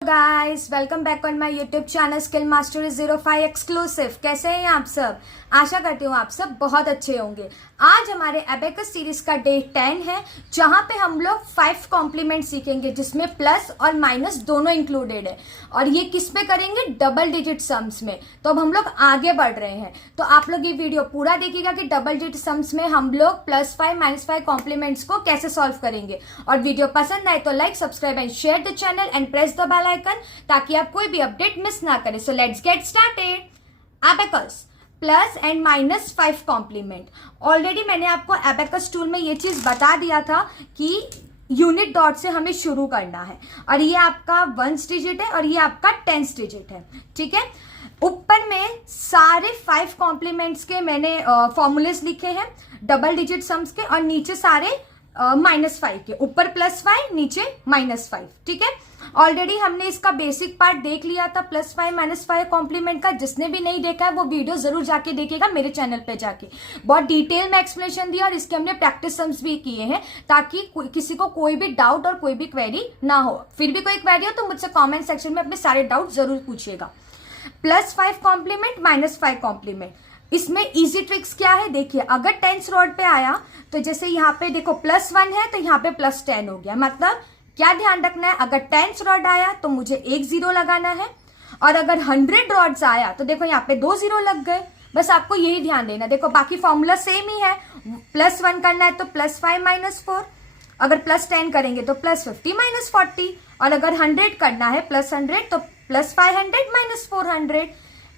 Guys welcome back on my YouTube channel skill mastery 05 exclusive. कैसे हैं आप सब? आशा करती हूँ आप सब बहुत अच्छे होंगे। आज हमारे एबेकस सीरीज का डे 10 है, जहां पे हम लोग 5 कॉम्प्लीमेंट सीखेंगे जिसमें प्लस और माइनस दोनों इंक्लूडेड है। और ये किस पे करेंगे? डबल डिजिट सम्स में। तो अब हम लोग आगे बढ़ रहे हैं, तो आप लोग ये वीडियो पूरा देखिएगा कि डबल डिजिट सम्स में हम लोग +5 -5 कॉम्प्लीमेंट्स को कैसे सॉल्व करेंगे। और वीडियो पसंद आए तो like, subscribe and share the channel and press the bell icon ताकि आप कोई भी अपडेट मिस ना करें। So let's get started. Abacus plus and minus 5 complement. Already मैंने आपको एबेकस टूल में ये चीज बता दिया था कि यूनिट डॉट से हमें शुरू करना है। और ये आपका 1st डिजिट है और ये आपका 10th डिजिट है। ठीक है, ऊपर में सारे 5 कॉम्प्लीमेंट्स के मैंने फॉर्मूलेस लिखे हैं डबल डिजिट सम्स के, और नीचे सारे -5 के। ऊपर +5 नीचे -5। ठीक है, ऑलरेडी हमने इसका बेसिक पार्ट देख लिया था +5 -5 कॉम्प्लीमेंट का। जिसने भी नहीं देखा है वो वीडियो जरूर जाके देखेगा मेरे चैनल पे जाके। बहुत डिटेल में एक्सप्लेनेशन दिया और इसके हमने प्रैक्टिस सम्स भी किए हैं ताकि किसी को कोई भी डाउट और कोई भी क्वेरी ना हो। फिर भी कोई क्वेरी हो तो मुझसे कॉमेंट सेक्शन में अपने सारे डाउट जरूर पूछिएगा। +5 कॉम्प्लीमेंट -5 कॉम्प्लीमेंट, इसमें इजी ट्रिक्स क्या है देखिए। अगर 10th रॉड पे आया तो जैसे यहाँ पे देखो +1 है तो यहाँ पे +10 हो गया। मतलब क्या ध्यान रखना है, अगर 10th रॉड आया तो मुझे एक 0 लगाना है, और अगर 100 रॉड्स आया तो देखो यहाँ पे 2 0 लग गए। बस आपको यही ध्यान देना। देखो बाकी फॉर्मूला सेम ही है। +1 करना है तो +5 -4, अगर +10 करेंगे तो +50 -40, और अगर 100 करना है +100 तो +500 -400।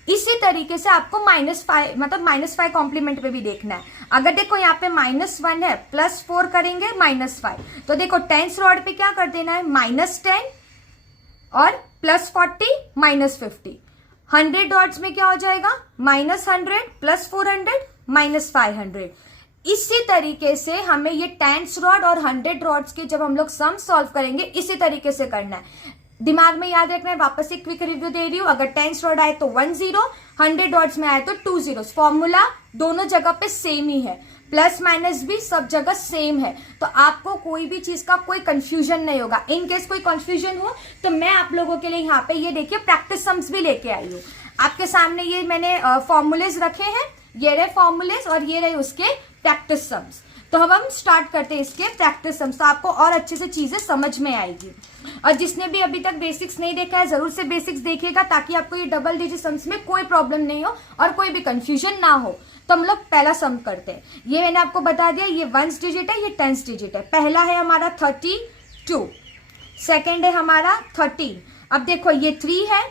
इसी तरीके से आपको -5 मतलब -5 कॉम्प्लीमेंट पे भी देखना है। अगर देखो यहाँ पे -1 है, +4 करेंगे -5, तो देखो 10th रॉड पे क्या कर देना है, -10 और +40 -50। 100 रॉड्स में क्या हो जाएगा, -100 +400 -500। इसी तरीके से हमें ये 10th रॉड और 100 रॉड्स के जब हम लोग सम सॉल्व करेंगे इसी तरीके से करना है। दिमाग में याद रखना है। वापस एक क्विक रिव्यू दे रही हूँ। अगर 10th रॉड आए तो 1 0, 100 रॉड्स में आए तो 2 zeros। फॉर्मूला दोनों जगह पे सेम ही है, प्लस माइनस भी सब जगह सेम है। तो आपको कोई भी चीज का कोई कंफ्यूजन नहीं होगा। इन केस कोई कंफ्यूजन हो तो मैं आप लोगों के लिए यहाँ पे ये देखिए प्रैक्टिस सम्स भी लेके आई हूँ आपके सामने। ये मैंने फॉर्मूलेज रखे हैं, ये रहे फॉर्मूलेज और ये रहे उसके प्रैक्टिस सम्स। तो अब हम स्टार्ट करते हैं इसके प्रैक्टिस सम्स, तो आपको और अच्छे से चीजें समझ में आएगी। और जिसने भी अभी तक बेसिक्स नहीं देखा है जरूर से बेसिक्स देखिएगा ताकि आपको ये डबल डिजिट सम्स में कोई प्रॉब्लम नहीं हो और कोई भी कंफ्यूजन ना हो। तो हम लोग पहला सम करते हैं। ये मैंने आपको बता दिया, ये 1st डिजिट है, ये 10th डिजिट है। पहला है हमारा 32, सेकेंड है हमारा 13। अब देखो ये 3 है,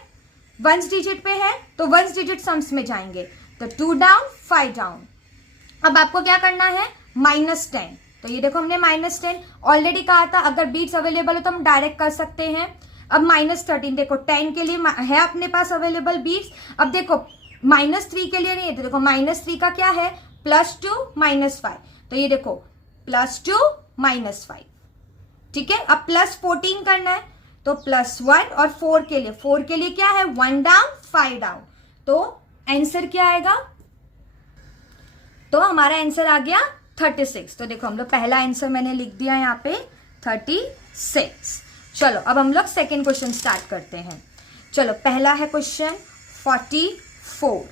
1st डिजिट पे है तो 1st डिजिट सम्स में जाएंगे तो 2 डाउन 5 डाउन। अब आपको क्या करना है, -10। तो ये देखो हमने -10 ऑलरेडी कहा था, अगर बीट्स अवेलेबल है तो हम डायरेक्ट कर सकते हैं। अब -13 देखो 10 के लिए है अपने पास अवेलेबल बीट्स। अब देखो -3 के लिए नहीं है, तो देखो -3 का क्या है, +2 -5। तो ये देखो +2 -5। ठीक है, अब +14 करना है तो +1, और 4 के लिए क्या है, 1 डाउन 5 डाउन। तो आंसर क्या आएगा, तो हमारा आंसर आ गया 36। तो देखो हम लोग पहला आंसर मैंने लिख दिया यहाँ पे 36। चलो अब हम लोग सेकेंड क्वेश्चन स्टार्ट करते हैं। चलो पहला है क्वेश्चन 44।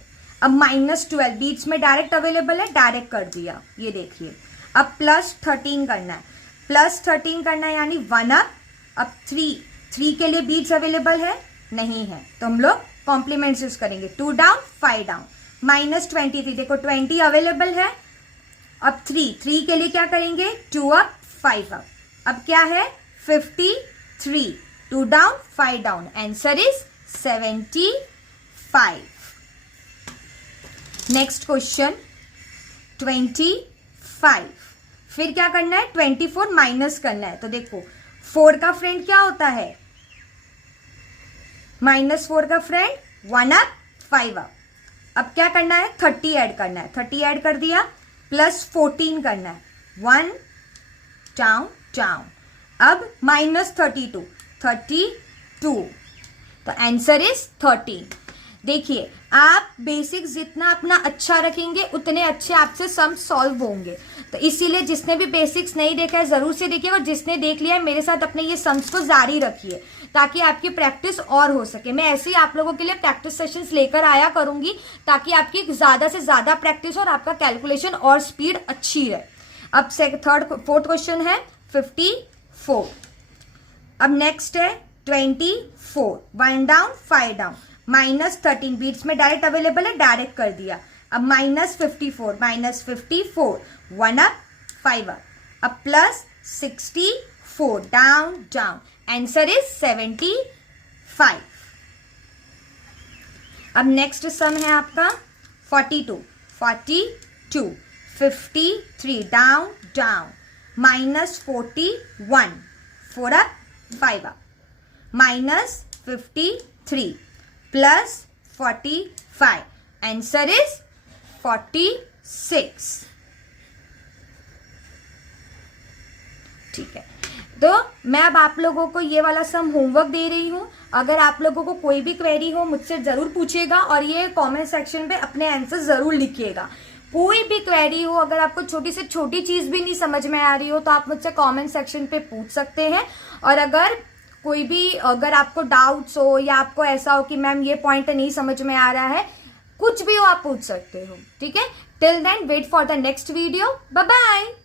अब -12 बीच में डायरेक्ट अवेलेबल है, डायरेक्ट कर दिया। ये देखिए अब +13 करना है, +13 करना है यानी 1 अप। अब 3 के लिए बीट्स अवेलेबल है नहीं है, तो हम लोग कॉम्प्लीमेंट्स यूज करेंगे, 2 डाउन 5 डाउन। -23 देखो 20 अवेलेबल है। अब 3 के लिए क्या करेंगे, 2 अप 5 अप। अब क्या है 53, 2 down 5 down. Answer is 75। Next question 25। फिर क्या करना है, 24 माइनस करना है। तो देखो 4 का फ्रेंड क्या होता है, -4 का फ्रेंड 1 अप 5 अप। अब क्या करना है, 30 ऐड करना है, 30 ऐड कर दिया, +14 करना है, 1 डाउन डाउन। अब -32, तो आंसर इज 13। देखिए आप बेसिक्स जितना अपना अच्छा रखेंगे उतने अच्छे आपसे सम सॉल्व होंगे। तो इसीलिए जिसने भी बेसिक्स नहीं देखा है जरूर से देखिए, और जिसने देख लिया है मेरे साथ अपने ये सम्स को जारी रखिए ताकि आपकी प्रैक्टिस और हो सके। मैं ऐसे ही आप लोगों के लिए प्रैक्टिस सेशंस लेकर आया करूंगी ताकि आपकी ज़्यादा से ज़्यादा प्रैक्टिस और आपका कैलकुलेशन और स्पीड अच्छी रहे। अब फोर्थ क्वेश्चन है 54। अब नेक्स्ट है 24, 1 डाउन 5 डाउन, -13 बीट्स में डायरेक्ट अवेलेबल है, डायरेक्ट कर दिया। अब -54, -54, 1 अप 5 अप, अब +64, डाउन डाउन, आंसर इज 75। अब नेक्स्ट सम है आपका 42, 53, down down, -41, 4 up 5 up, -53 +45, answer is 46। ठीक है, तो मैं अब आप लोगों को ये वाला सम होमवर्क दे रही हूँ। अगर आप लोगों को कोई भी क्वेरी हो मुझसे जरूर पूछिएगा और ये कमेंट सेक्शन पे अपने आंसर जरूर लिखिएगा। कोई भी क्वेरी हो, अगर आपको छोटी से छोटी चीज भी नहीं समझ में आ रही हो तो आप मुझसे कमेंट सेक्शन पे पूछ सकते हैं। और अगर आपको डाउट्स हो या आपको ऐसा हो कि मैम ये पॉइंट नहीं समझ में आ रहा है, कुछ भी हो आप पूछ सकते हो। ठीक है, till then wait for the next video, bye bye.